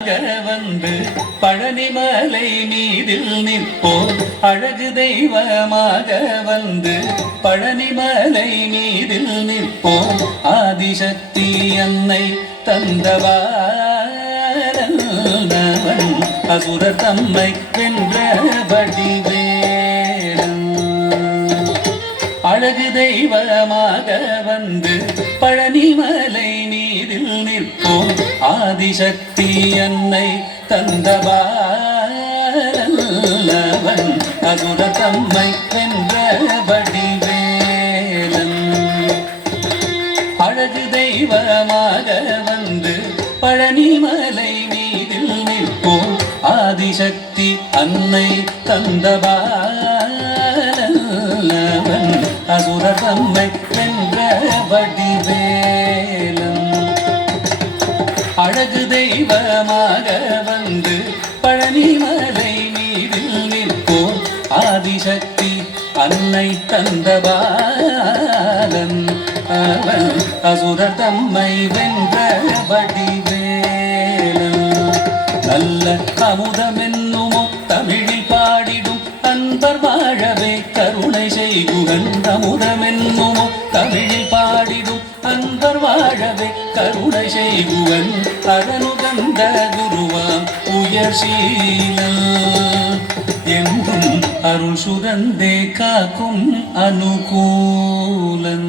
வந்து பழனிமலை மீதில் நிற்போர் அழகு தெய்வமாக வந்து பழனிமலை மீதில் நிற்போர் ஆதிசக்தி அன்னை தந்தவாரன் அசுரர் தம்மை வென்ற வடிவேலன் அழகு தெய்வமாக வந்து பழனிமலை மீதில் நிற்போம் ஆதிசக்தி அன்னை தந்தவாரன் அசுர தம்மை வென்ற வடிவேலன் அழகு தெய்வமாக வந்து பழனிமலை மீதில் நிற்போம் ஆதிசக்தி அன்னை தந்தவாரன் அசுர தம்மை வென்ற வடிவேலன் அழகு தெய்வமாக வந்து பழனிமலை மீதில் நிற்போர் ஆதிசக்தி அன்னை தந்தபாலன் அவன் அசுர தம்மை வென்ற வடிவேலன் நல்ல அமுதமென்னுமோ தமிழில் பாடிடும் அன்பர் வாழவே கருணை செய்குகன் அமுதமென்னுமோ தமிழில் பாடிடும் அன்பர் வாழவே கருணை செய்குவன் அழனுகந்த குருவாம் உயர்சீலன் என்றும் அருள் சுரந்தே காக்கும் அனுகூலன்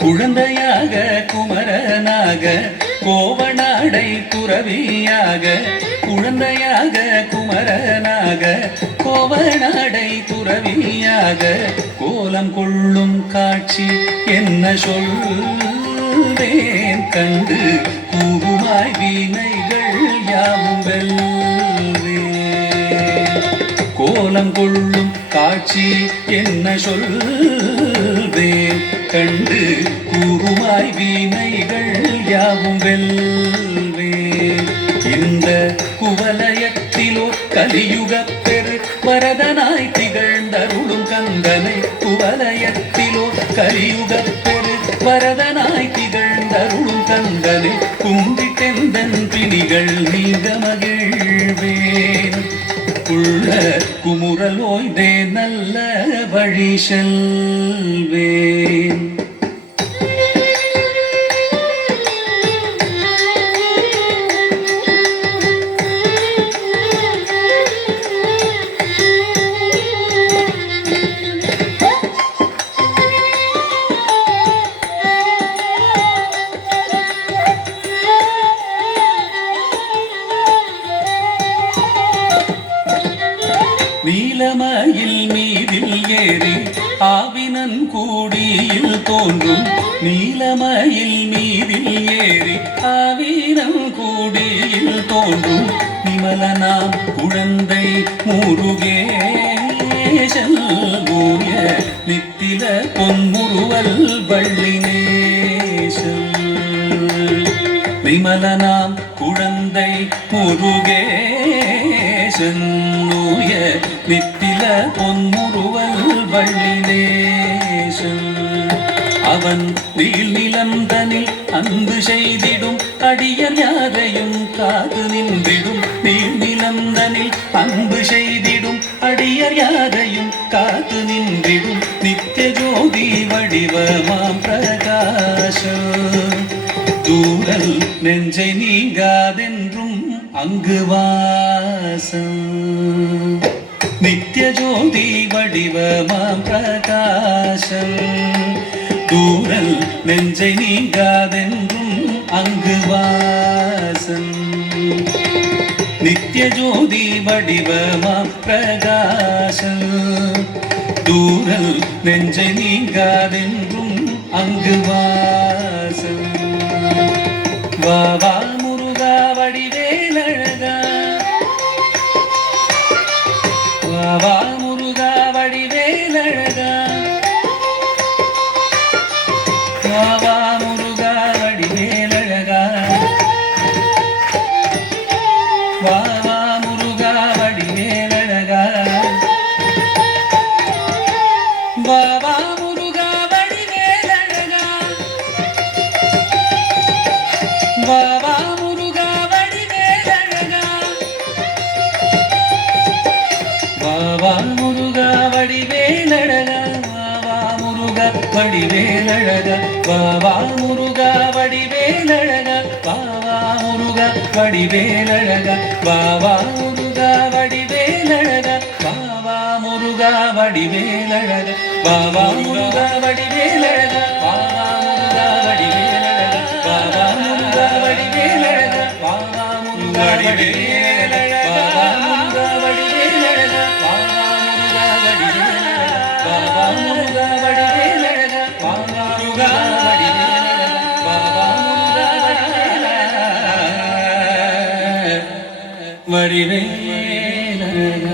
குழந்தையாக குமரனாக கோவனாடை துறவியாக குழந்தையாக குமரனாக கோவனாடை துறவியாக கோலம் கொள்ளும் காட்சி என்ன சொல்வேன் கண்டு கூகுமாய் வீணைகள் யாவும் வெல்வேன் கோலம் கொள்ளும் காட்சி என்ன சொல்வேன் கண்டு கூறுமாய் வீணைகள் யாவும் வெல்வேன் இந்த குவலயத்திலோ கலியுகப் பெரு வரதனாய் திகழ்ந்தருளும் கந்தனை குவலயத்திலோ கலியுகப் பெரு வரதனாய் திகழ்ந்தருளும் கந்தனை கும்பிட்டெந்தன் பிணிகள் நீங்க மகிழ்வேன் உள்ள குமுறல் ஓய்ந்தே நல்ல வழி செல்வேன் நீலமயில் மீதில் ஏறி ஆவினன் கூடியில் தோன்றும் நீலமயில் மீதில் ஏறி ஆவினன் கூடியில் தோன்றும் நிமலனாம் குழந்தை முருகேசன் மூய நித்தில பொன்முருவல் வள்ளினேசன் விமலனாம் குழந்தை முருகேசன் நூய நித்தில பொன்முருவல் வள்ளினேசன் அவன் நீள் நிலந்தனில் அன்பு செய்திடும் அடியர் யாரையும் காது நின்றிடும் நீள் நிலந்தனில் அன்பு செய்திடும் அடியர் யாரையும் காத்து நின்றிடும் நித்திய ஜோதி வடிவமாம் பிரகாசம் தூரல் நெஞ்சை நீங்காதென்றும் அங்கு வாசம் நித்திய ஜோதி வடிவமாம் பிரகாசம் தூரல் நெஞ்சை நீங்காதென்றும் அங்கு வாசம் நித்திய ஜோதி வடிவமாம் பிரகாசம் தூரல் நெஞ்சை நீங்காதென்றும் அங்கு வாசம் வா வா முருகா வடிவேலழகா வா வா முருகா வடி வடிவேலழகா வா முருகா வடிவேலழகா வா முருகா வடிவேலழகா வா முருகா வடிவேலழகா வா முருகா வடிவேலழகா வா முருகா வடிவேலழகா வா முருகா வடிவேலழகா வா முருகா வடிவேலழகா வா முருகா வடிவேலழகா வடிவேலழகா